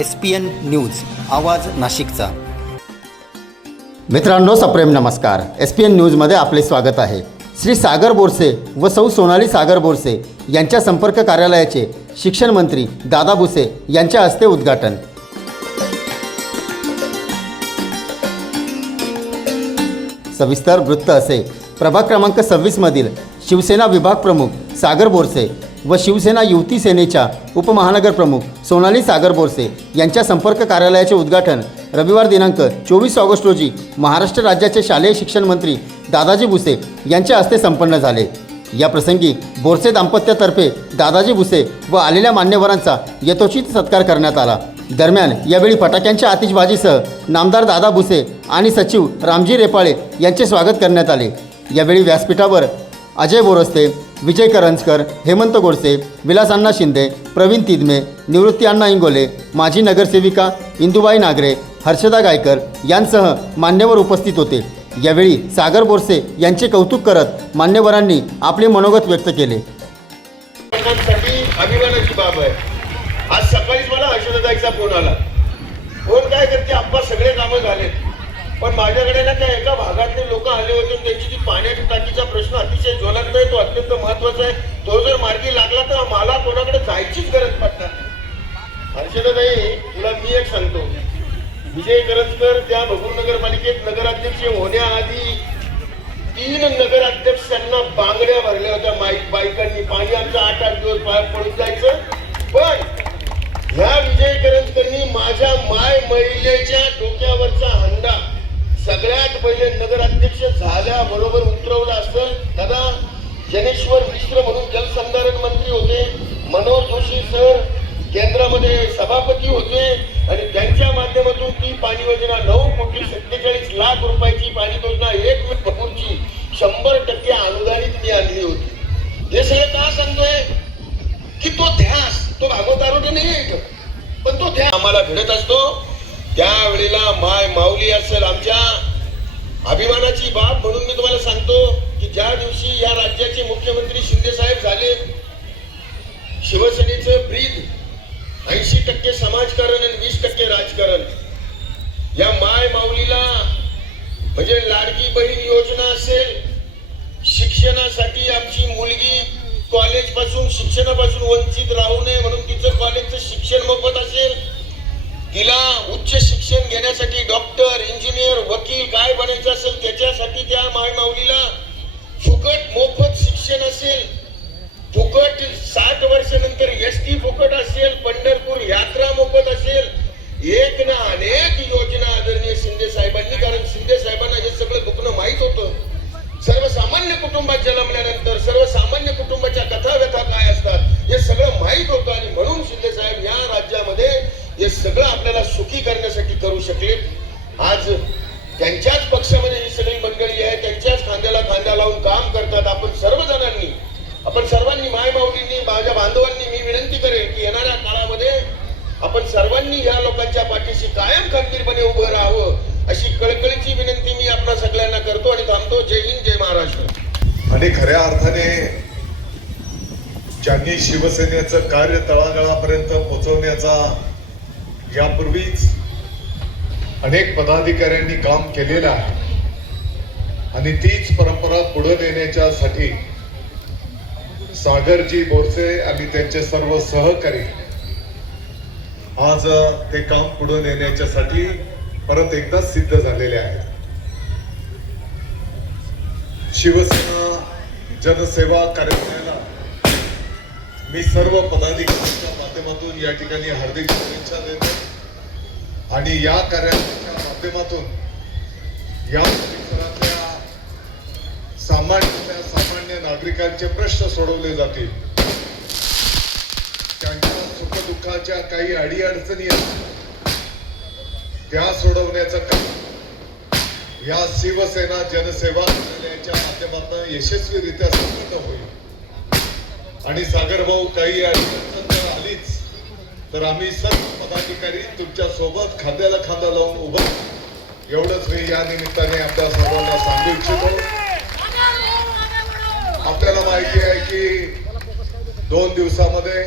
S P N news आवाज नाशिकचा. मित्रांनो सप्रेम नमस्कार. एस पी एन न्यूजमध्ये आपले स्वागत आहे. श्री सागर बोरसे व सौ सोनाली सागर बोरसे यांच्या संपर्क कार्यालयाचे शिक्षण मंत्री दादा भुसे यांच्या हस्ते उद्घाटन. सविस्तर वृत्त असे. प्रभाग क्रमांक सव्वीसमधील शिवसेना विभाग प्रमुख सागर बोरसे व शिवसेना युवती सेनेच्या उपमहानगरप्रमुख सोनाली सागर बोरसे यांच्या संपर्क कार्यालयाचे उद्घाटन रविवार दिनांक चोवीस ऑगस्ट रोजी महाराष्ट्र राज्याचे शालेय शिक्षण मंत्री दादाजी भुसे यांच्या हस्ते संपन्न झाले. या प्रसंगी बोरसे दाम्पत्यातर्फे दादाजी भुसे व आलेल्या मान्यवरांचा यथोचित सत्कार करण्यात आला. दरम्यान यावेळी फटाक्यांच्या आतिषबाजीसह नामदार दादा भुसे आणि सचिव रामजी रेपाळे यांचे स्वागत करण्यात आले. यावेळी व्यासपीठावर अजय बोरस्ते विजय करंजकर हेमंत गोडसे विलास अण्णा शिंदे प्रवीण तिदमे निवृत्ती अण्णा इंगोले माजी नगरसेविका इंदुबाई नागरे हर्षदा गायकर यांसह मान्यवर उपस्थित होते. यावेळी सागर बोरसे यांचे कौतुक करत मान्यवरांनी आपले मनोगत व्यक्त केले. अभिमानाची बाब आहे. आज सकाळीच मला हर्षदाईचा फोन आला. फोन काय करते? आप्पा सगळे कामं झाले पण माझ्याकडे ना त्या एका भागातले लोक आले होते आणि त्यांची ती पाण्याची टाकीचा प्रश्न अतिशय ज्वलंत आहे तो अत्यंत महत्त्वाचा आहे. तो जर मार्गी लागला तर मला कोणाकडे जायचीच गरज पडणार नाही. हर्षदाताई तुला मी एक सांगतो. विजय करंजकर त्या भगूर नगरपालिकेत नगराध्यक्ष होण्याआधी तीन नगराध्यक्षांना बांगड्या भरल्या होत्या माईक बायकांनी. पाणी आमचं आठ आठ दिवस बाहेर पडून जायचं. पण ह्या विजय करंजकरनी माझ्या माय महिलेच्या डोक्यावरचा सगळ्यात पहिले नगराध्यक्ष झाल्याबरोबर उतरवलं असतं दादा जनेश्वर मिश्र म्हणून जलसंधारण मंत्री होते मनोहर जोशी सर केंद्रामध्ये सभापती होते आणि त्यांच्या माध्यमातून ती पाणी योजना नऊ कोटी सत्तेचाळीस लाख रुपयाची पाणी योजना एक भरपूरची शंभर टक्के अनुदानित मी आणली होती. हे सगळं का सांगतोय की तो ध्यास तो भागवत आरोग्य नाही पण तो ध्यास आम्हाला घडत असतो. त्यावेळेला माय माऊली असेल आमच्या अभिमानाची बाब म्हणून मी तुम्हाला सांगतो की ज्या दिवशी या राज्याचे मुख्यमंत्री शिंदे साहेब झाले शिवसेनेचं ब्रीद ऐंशी टक्के समाजकारण आणि वीस टक्के राजकारण या माय माऊलीला म्हणजे लाडकी बहीण योजना असेल शिक्षणासाठी आमची मुलगी कॉलेजपासून शिक्षणापासून वंचित राहू नये म्हणून तिचं कॉलेजचं शिक्षण मोफत असेल तिला उच्च शिक्षण घेण्यासाठी डॉक्टर इंजिनियर वकील काय बनायचं असेल त्याच्यासाठी त्या माय माऊलीला फुकट मोफत शिक्षण असेल. फुकट साठ वर्षानंतर एस टी फुकट असेल पंढरपूर यात्रा मोफत असेल. एक ना अनेक योजना आदरणीय शिंदे साहेबांनी कारण शिंदे साहेबांना हे सगळं दुखणं माहीत होतं. सर्वसामान्य कुटुंबात जन्मल्यानंतर सर्वसामान्य कुटुंबाच्या कथा व्यथा काय असतात हे सगळं माहीत होतं आणि म्हणून शिंदे साहेब या राज्यामध्ये हे सगळं आपल्याला सुखी करण्यासाठी करू शकले. आज त्यांच्याच पक्षामध्ये ही सगळी मंडळी आहे त्यांच्याच खांद्याला खांदा लावून काम करतात आपण सर्वजणांनी. आपण सर्वांनी माय माऊलींनी माझ्या बांधवांनी मी विनंती करेन की येणाऱ्या काळामध्ये आपण सर्वांनी या लोकांच्या पाठीशी कायम खंबीरपणे उभं राहावं अशी कळकळीची विनंती मी आपल्या सगळ्यांना करतो आणि थांबतो. जय हिंद जय महाराष्ट्र. आणि खऱ्या अर्थाने ज्यांनी शिवसेनेचं कार्य तळागाळापर्यंत पोहोचवण्याचा यापूर्वीच अनेक पदाधिकाऱ्यांनी काम केलेलं आहे. आणि तीच परंपरा पुढे नेण्याच्यासाठी सागरजी बोरसे आणि त्यांचे सर्व सहकारी आज ते काम पुढे नेण्याच्यासाठी परत एकदा सिद्ध झालेले आहेत. शिवसेना जनसेवा कार्यालयाला मी सर्व पदाधिकाऱ्यांच्या माध्यमातून या ठिकाणी हार्दिक शुभेच्छा देतो. आणि या कार्यालयाच्या माध्यमातून या परिसरातल्या सामान्य सामान्य नागरिकांचे प्रश्न सोडवले जातील. त्यांच्या सुखदुःखाच्या काही अडीअडचणी असतील त्या सोडवण्याचं काम या शिवसेना जनसेवा कार्यालयाच्या माध्यमातून यशस्वीरित्या संपन्न होईल. आणि सागर भाऊ काही अडचण तर आम्ही सर्व पदाधिकारी तुमच्यासोबत खांद्याला खांदा लावून उभं एवढंच मी या निमित्ताने आपल्या सर्वांना सांगू इच्छितो. आपल्याला माहिती आहे की दोन दिवसामध्ये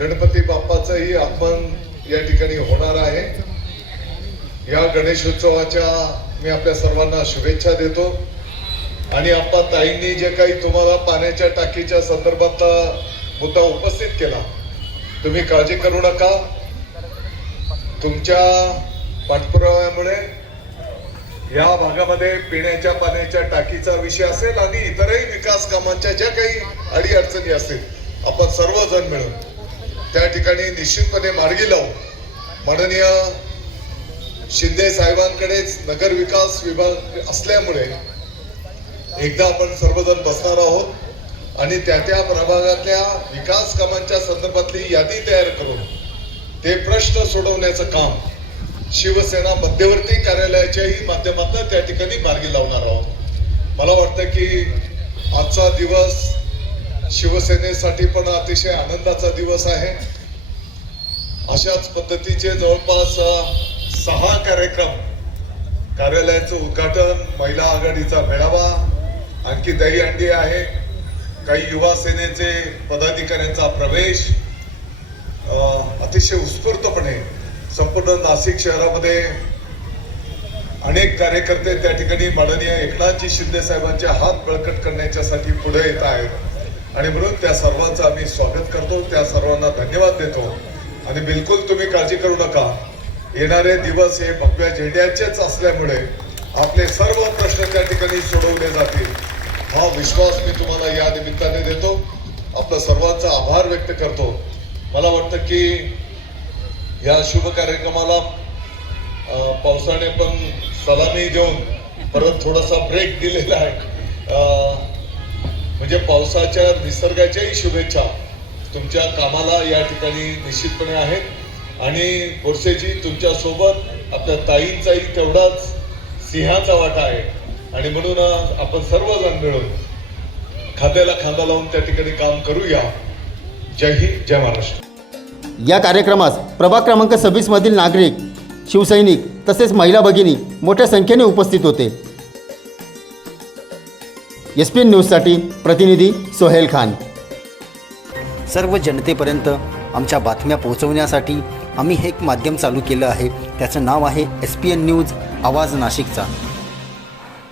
गणपती बाप्पाचंही आपण या ठिकाणी होणार आहे. या गणेशोत्सवाच्या मी आपल्या सर्वांना शुभेच्छा देतो. आणि आप्पा ताईंनी जे काही तुम्हाला पाण्याच्या टाकीच्या संदर्भात मुद्दा उपस्थित केला तुम्ही काळजी करू नका. तुमच्या पाठपुराव्यामुळे या भागामध्ये पिण्याच्या पाण्याच्या टाकीचा विषय असेल आणि इतरही विकास कामांच्या ज्या काही अडी अडचणी असतील आपण सर्वजण मिळून त्या ठिकाणी निश्चितपणे मार्गी लावू. माननीय शिंदे साहेबांकडेच नगर विकास विभाग असल्यामुळे एकदा आपण सर्वजण बसणार आहोत. आणि त्या त्या प्रभागातल्या विकास कामांच्या संदर्भातली यादी तयार करून ते प्रश्न सोडवण्याचं काम शिवसेना मध्यवर्ती कार्यालयाच्याही माध्यमातून त्या ठिकाणी मार्गी लावणार आहोत. मला वाटतं की आजचा दिवस शिवसेनेसाठी पण अतिशय आनंदाचा दिवस आहे. अशाच पद्धतीचे जवळपास सहा कार्यक्रम कार्यालयाचं उद्घाटन महिला आघाडीचा मेळावा आणखी दहीहंडी आहे. काही युवा सेनेचे पदाधिकाऱ्यांचा प्रवेश अतिशय उत्स्फूर्तपणे संपूर्ण नाशिक शहरामध्ये अनेक कार्यकर्ते त्या ठिकाणी माननीय एकनाथजी शिंदे साहेबांचे हात बळकट करण्याच्यासाठी पुढे येत आहेत. आणि म्हणून त्या सर्वांचं आम्ही स्वागत करतो त्या सर्वांना धन्यवाद देतो. आणि बिलकुल तुम्ही काळजी करू नका. येणारे दिवस हे भगव्या झेंड्याचेच असल्यामुळे आपले सर्व प्रश्न त्या ठिकाणी सोडवले जातील. हा विश्वास मी तुम्हाला या निमित्ताने देतो. आपला सर्वांचा आभार व्यक्त करतो. मला वाटतं की या शुभ कार्यक्रमाला पावसाने पण सलामी देऊन परत थोडासा ब्रेक दिलेला आहे. म्हणजे पावसाच्या निसर्गाच्याही शुभेच्छा तुमच्या कामाला या ठिकाणी निश्चितपणे आहेत. आणि गोडसेजी तुमच्यासोबत आपल्या ताईंचाही तेवढाच सिंहाचा वाटा आहे. आणि म्हणून आपण सर्वजण मिळून खांद्याला खांदा लावून त्या ठिकाणी काम करूया. जय हिंद जय महाराष्ट्र. या कार्यक्रमास प्रभाग क्रमांक सव्वीसमधील नागरिक शिवसैनिक तसेच महिला भगिनी मोठ्या संख्येने उपस्थित होते. एस पी एन न्यूजसाठी प्रतिनिधी सोहेल खान. सर्व जनतेपर्यंत आमच्या बातम्या पोहोचवण्यासाठी आम्ही हे एक माध्यम चालू केलं आहे. त्याचं नाव आहे एस पी एन न्यूज आवाज नाशिकचा.